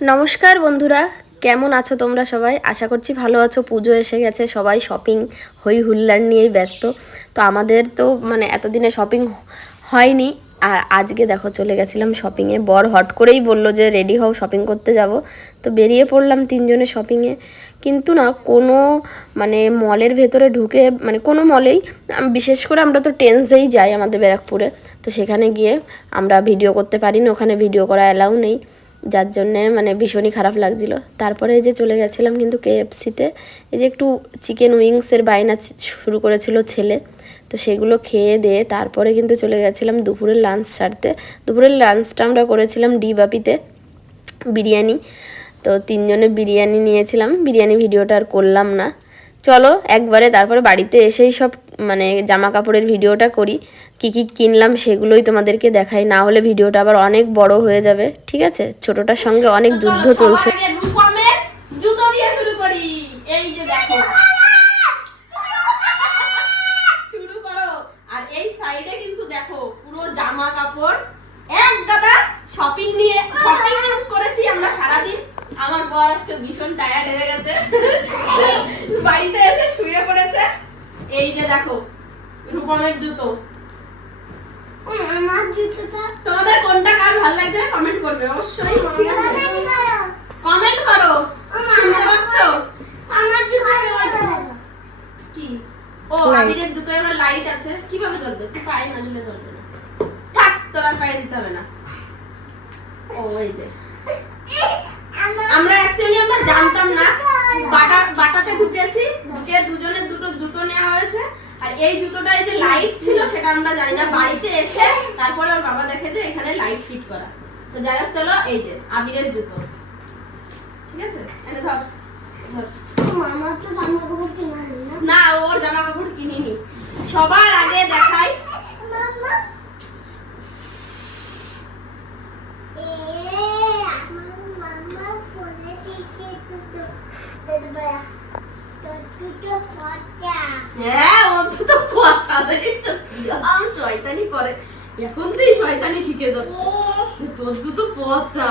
নমস্কার বন্ধুরা, কেমন আছো তোমরা সবাই? আশা করছি ভালো আছো। পুজো এসে গেছে, সবাই শপিং হই হুল্লাড় নিয়েই ব্যস্ত। তো আমাদের তো এতদিনে শপিং হয়নি, আর আজকে দেখো চলে গেছিলাম শপিংয়ে। বর হট করেই বললো যে রেডি হও, শপিং করতে যাব। তো বেরিয়ে পড়লাম তিনজনে শপিংয়ে। কিন্তু না কোনো মলের ভেতরে ঢুকে কোনো মলেই, বিশেষ করে আমরা তো টেন্সেই যাই আমাদের ব্যারাকপুরে, তো সেখানে গিয়ে আমরা ভিডিও করতে পারি না, ওখানে ভিডিও করা অ্যালাউ নেই, যার জন্যে ভীষণই খারাপ লাগছিল। তারপরে এই যে চলে গেছিলাম কিন্তু কেএফসিতে, এই যে একটু চিকেন উইংসের বায়না শুরু করেছিল ছেলে, তো সেগুলো খেয়ে দিয়ে তারপরে কিন্তু চলে গেছিলাম দুপুরের লাঞ্চ সারতে। দুপুরের লাঞ্চটা আমরা করেছিলাম ডিবাপিতে, বিরিয়ানি। তো তিনজনে বিরিয়ানি নিয়েছিলাম, বিরিয়ানি ভিডিওটা আর করলাম না। চলো একবারে তারপরে বাড়িতে এসেই সব জামা কাপড়ের ভিডিওটা করি, কি কি কিনলাম সেগুলোই তোমাদেরকে দেখাই, না হলে ভিডিওটা আবার অনেক বড় হয়ে যাবে। ঠিক আছে, ছোটটার সঙ্গে অনেক যুদ্ধ চলছে। জুতো দিয়ে শুরু করি। এই যে দেখো, শুরু করো। আর এই সাইডে কিন্তু দেখো পুরো জামা কাপড়, এক গাদা শপিং করেছি আমরা সারাদিন। আমার বর আজকে ভীষণ টায়ার্ড হয়ে গেছে, বাড়িতে এসে শুয়ে পড়েছে। এই যে দেখো রূপমের জুতো। আমার জুতোটা তোমাদের কোনটা কার ভালো লাগছে কমেন্ট করবে অবশ্যই। ঠিক আছে, কমেন্ট করো। শুনতে পাচ্ছ? আমার জুতো কি? ও আবিরের জুতো এবার লাইট আছে, কিভাবে জ্বলবে? তুই পায়ে না দিলে জ্বলবে না। থাক, তোর আর পায়ে দিতে হবে না। ও এই যে আমরা জানতাম না, বাটাতে ঢুকেছি, ঢুকে দুজনের দুটো জুতো নেওয়া হয়েছে। আর এই জুতোটা এই যে লাইট ছিল সেটা আমরা জানি না, বাড়িতে এসে তারপরে ওর বাবা দেখে যে এখানে লাইট ফিট করা। তো যাই হোক, চলো এই যে আবিরের জুতো। ঠিক আছে, এনে ধর। মামা তো জামা কাপড় কিনেনি না, ওর জামা কাপড় কিনিনি। সবার আগে দেখাই মামা হ্যাঁ, ও তো পচা দেখছো, শয়তানি করে। এখন তুই শয়তানি শিখে যাচ্ছে, তোর জুতো পচা।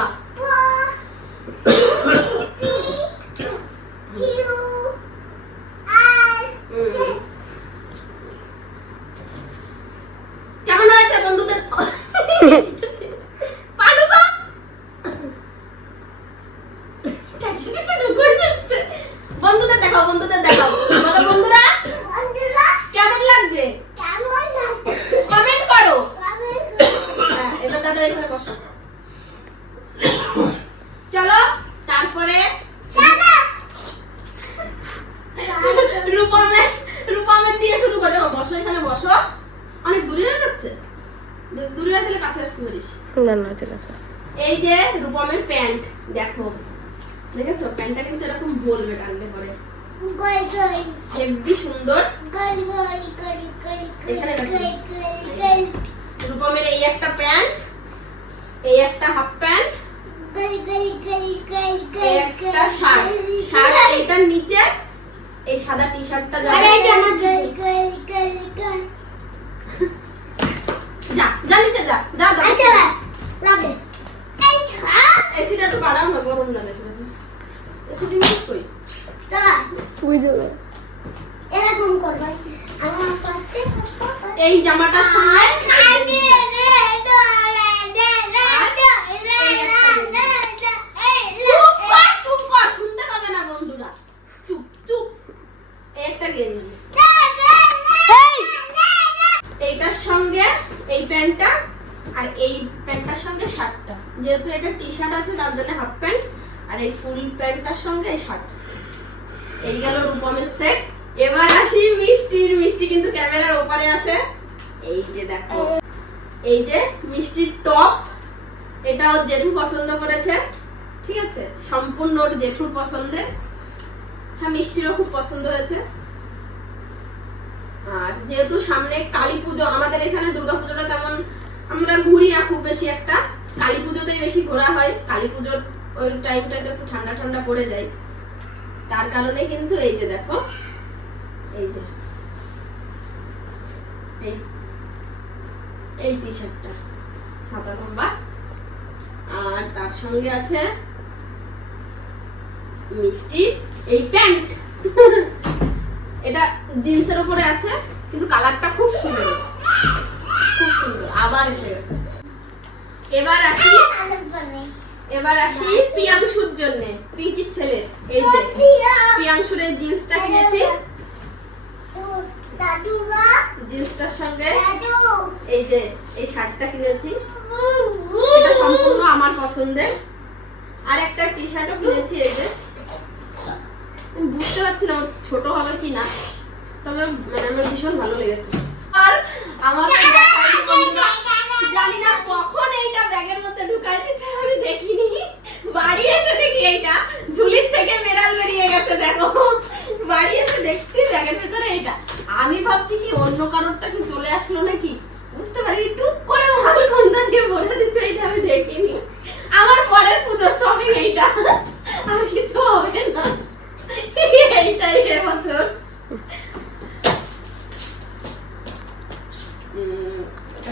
কেমন হয়েছে বন্ধুদের? বন্ধুদের দেখাও, বন্ধুদের দেখাও। বলো বন্ধুরা কেমন লাগছে, কমেন্ট করো। এবার দাদা এখানে বসো। চলো তারপরে রূপমের দিয়ে শুরু করে। বসো, এখানে বসো। অনেক দূরে হয়ে যাচ্ছে, যদি দূরে হয়ে গেলে কাছে আসতে পারিস। না না, ঠিক আছে। এই যে রূপমের প্যান্ট দেখো, দেখেছো? প্যান্টটা কিন্তু এরকম বলবে টানলে পরে, হেভি সুন্দর। রূপমের এই একটা প্যান্ট, এই একটা হাফ প্যান্ট, একটা শার্ট। এটার নিচে এই সাদা টি শার্টটা যাবে। যা নিচে যা, যা এসিটা একটু বাড়াও না, গরম লাগে। এই জামাটার সঙ্গে চুপ কর, শুনতে পাবে না বন্ধুরা, চুপ চুপ। একটা গেঞ্জি, এইটার সঙ্গে এই প্যান্টটা, আর এই প্যান্টটার সঙ্গে শার্টটা। যেহেতু এটা টি শার্ট আছে তার জন্য হাফ প্যান্ট, আর এই ফুল প্যান্টটার সঙ্গে এই শার্ট। এই গেল রূপমের সেট। এবার আসি মিষ্টির। মিষ্টি কিন্তু ক্যামেরার ওপারে আছে। এই যে দেখো, এই যে মিষ্টির টপ, এটা ওর জেঠু পছন্দ করেছে। ঠিক আছে, সম্পূর্ণ ওর জেঠুর পছন্দের। হ্যাঁ, মিষ্টিরও খুব পছন্দ হয়েছে। আর যেহেতু সামনে কালী পুজো, আমাদের এখানে দুর্গা পুজোটা তেমন আমরা ঘুরি না খুব বেশি একটা, কালী পুজোতেই বেশি ঘোরা হয়। কালী পুজোর ওই টাইমটাতে একটু ঠান্ডা ঠান্ডা পড়ে যায়, তার কারণে কিন্তু এই যে দেখো, এই যে এই টি শার্টটা হাতা লম্বা, আর তার সঙ্গে আছে মিষ্টি এই প্যান্ট এটা জিন্সের উপরে আছে কিন্তু কালারটা খুব সুন্দর, খুব সুন্দর। আবার এসে গেছে। এবার আসি পিয়াংশুর জন্য, পিঙ্কির ছেলে। এই যে পিয়াংশুর এই জিন্সটা কিনেছি, জিন্সটার সঙ্গে এই যে এই শার্টটা কিনেছি, এটা সম্পূর্ণ আমার পছন্দের। আর একটা টি শার্টও কিনেছি, এই যে বুঝতে পারছি না ওর ছোট হবে কিনা, তবে মানে আমার ভীষণ ভালো লেগেছে। আর আমাকে জানি না কখন এইটা ব্যাগের মধ্যে ঢুকাই দিয়েছে, আমি দেখিনি। বাড়ি এসে দেখি এইটা ঝুলির থেকে মেডাল বেরিয়ে গেছে। দেখো বাড়ি এসে দেখছি ব্যাগের ভেতরে এইটা। আমি ভাবছি কি অন্য কারোরটা কি চলে আসলো নাকি, বুঝতে পারি টুক করে মাল ঘন্টা দিয়ে ভরে দিচ্ছে, এইটা আমি দেখিনি। আমার পরের পুজোর শপিং এইটা, আর কিছু হবে না, এইটাই এবছর।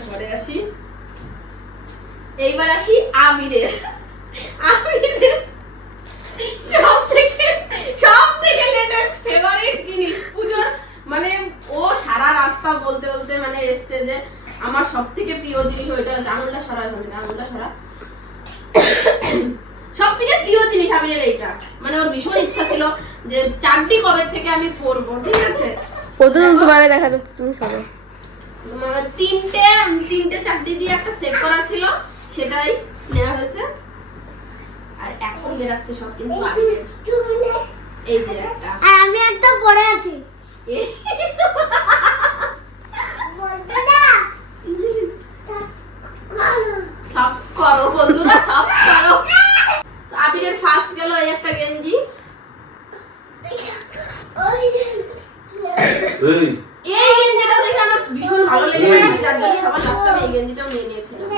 পরে আসি, এইবার আসি আবিরের। আবিরের সব থেকে লেটেস্ট ফেভারিট জিনিস পুজোর, মানে ও সারা রাস্তা বলতে বলতে মানে এসছে যে আমার সব থেকে প্রিয় জিনিস ওইটা হচ্ছে, আঙুলটা সরা, আঙুলটা সরা, সব থেকে প্রিয় জিনিস আবিরের এইটা। মানে ওর ভীষণ ইচ্ছা ছিল যে চারটি কবে থেকে আমি পরবো, ঠিক আছে। কতদিন তোমাকে দেখা যাচ্ছে তুমি সবাই তিনটে চারটি দিয়ে একটা সেট করা ছিল, সেটাই নেওয়া হয়েছে। আর এখন বেরাচ্ছে সব কিন্তু আবিরের। এই যে একটা, আর আমি একটা পরে আছি। সাবস করো বন্ধুরা, সাবস করো। আবিরের ফার্স্ট গেল এই একটা গেঞ্জি। এই গেঞ্জিটা দেখে আমার ভীষণ ভালো লেগেছে, যার জন্য সবার লাস্টে আমি এই গেঞ্জিটাও নিয়ে নিয়েছিলাম।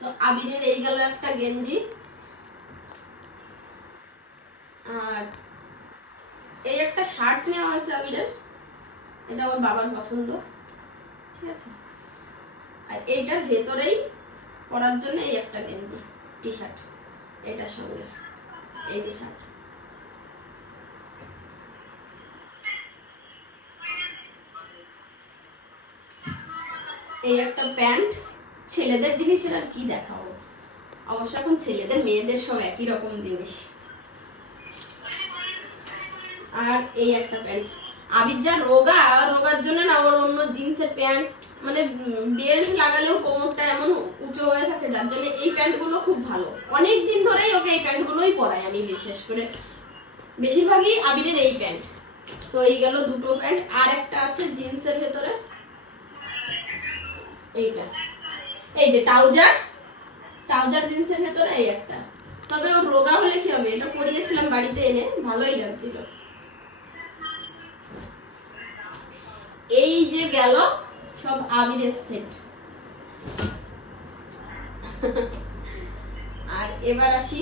তো আবিরের এই গেল একটা গেঞ্জি, আর এই একটা শার্ট নেওয়া হয়েছে আবিরের, এটা ওর বাবার পছন্দ, ঠিক আছে। আর এইটার ভেতরেই পরার জন্য এই একটা গেঞ্জি, টি শার্ট, এটার সঙ্গে এই যে শার্ট। এই একটা প্যান্ট। ছেলেদের জিনিসের আর কি দেখাবো, অবশ্য এখন ছেলেদের মেয়েদের সব একই রকম জিনিস। আর এই একটা প্যান্ট। আবির যা রোগার জন্য না ওর অন্য জিন্সের প্যান্ট, মানে বেল্ট লাগালেও কোমরটা এমন উঁচু হয়ে থাকে, যার জন্য এই প্যান্টগুলো খুব ভালো। অনেক দিন ধরেই ওকে এই প্যান্টগুলোই পরাই আমি, বিশেষ করে বেশিরভাগই আবিরের এই প্যান্ট। তো এই গেল দুটো প্যান্ট। আর একটা আছে জিন্সের ভেতরে, এইটা এই যে ট্রাউজার জিন্সের ভেতরে এই একটা। তবে ওর রোগা হলে কি হবে, এটা পরিয়েছিলাম বাড়িতে এনে, ভালোই লাগছিল। এই যে গেল সব আবিরের সেট। আর এবার আসি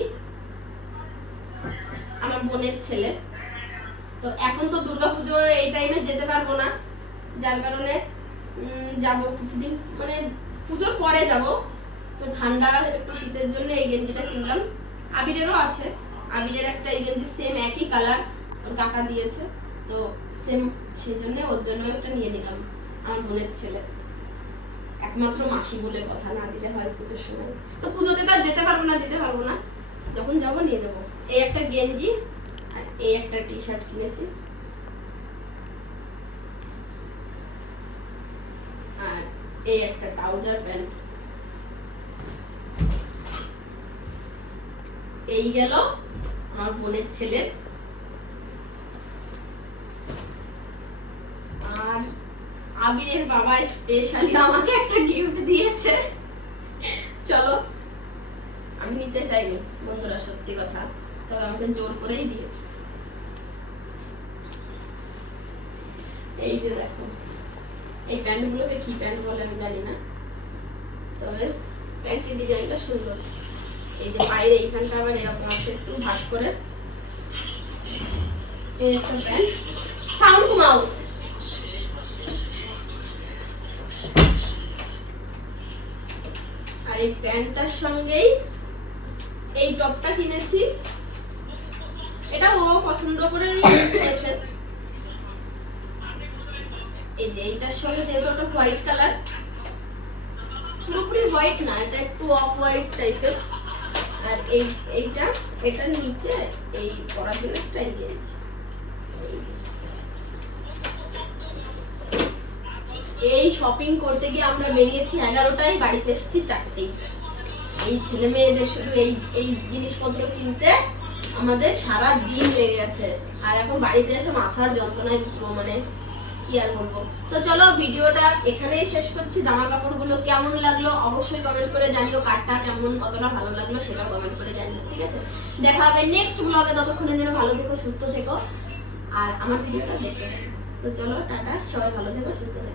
আমার বোনের ছেলে। তো এখন তো দুর্গাপুজো এই টাইমে যেতে পারবো না, যার কারণে যাব কিছুদিন, মানে পুজোর পরে যাব। তো ঠান্ডা একটু শীতের জন্য এই গেঞ্জিটা কিনলাম। আবিরেরও আছে, আবিরের একটা এই গেঞ্জি সেম একই কালার ওর কাকা দিয়েছে, তো সেম, সেই জন্য ওর জন্য একটা নিয়ে নিলাম। আমার বোনের ছেলে, একমাত্র মাসি বলে কথা, না দিলে হয় পুজোর সময়। তো পুজোতে তো আর যেতে পারবো না, দিতে পারবো না, যখন যাবো নিয়ে নেবো। এই একটা গেঞ্জি আর এই একটা টি শার্ট কিনেছি, আর এই একটা ট্রাউজার প্যান্ট। এই গেল আমার বোনের ছেলে। আর আবিরের বাবা স্পেশালি আমাকে একটা গিফট দিয়েছে, চলো। আমি নিতে চাইনি বন্ধুরা, সত্যি কথা, তবে আমাকে জোর করেই দিয়েছে। এই যে দেখো, এই প্যান্টগুলোকে কি প্যান্ট বলে আমি জানি না, তবে প্যান্টের ডিজাইনটা সুন্দর। এই যে বাইরে এইখানটা আবার এরকম আছে একটু ভাঁজ করে। এই একটা প্যান্ট, সাউন্ড কমাও। আর এই প্যান্টটার সঙ্গেই এই টপটা কিনেছি, এটা ও পছন্দ করে নিয়েছে। এই যে এইটার সঙ্গে যেহেতু একটা হোয়াইট কালার, পুরোপুরি হোয়াইট না, এটা একটু অফ হোয়াইট টাইপের। আর এটার নিচে এই পরার জন্য একটা এই শপিং করতে গিয়ে আমরা বেরিয়েছি 11টায়, বাড়িতে এসেছি 4টেই। এই ছেলে মেয়েদের শুধু এই জিনিসপত্র কিনতে আমাদের সারা দিন লেগে গেছে। আর এখন বাড়িতে এসে মাথার যন্ত্রণায় পুরো মানে কি আর বলবো। তো চলো ভিডিওটা এখানেই শেষ করছি। জামা কাপড়গুলো কেমন লাগলো অবশ্যই কমেন্ট করে জানিও, কাটটা কেমন কতটা ভালো লাগলো সেটা কমেন্ট করে জানিও, ঠিক আছে? দেখা হবে নেক্সট ব্লগে, ততক্ষণের জন্য ভালো থেকো সুস্থ থেকো আর আমার ভিডিওটা দেখতে থাকো। তো চলো টাটা, সবাই ভালো থেকো সুস্থ থেকো।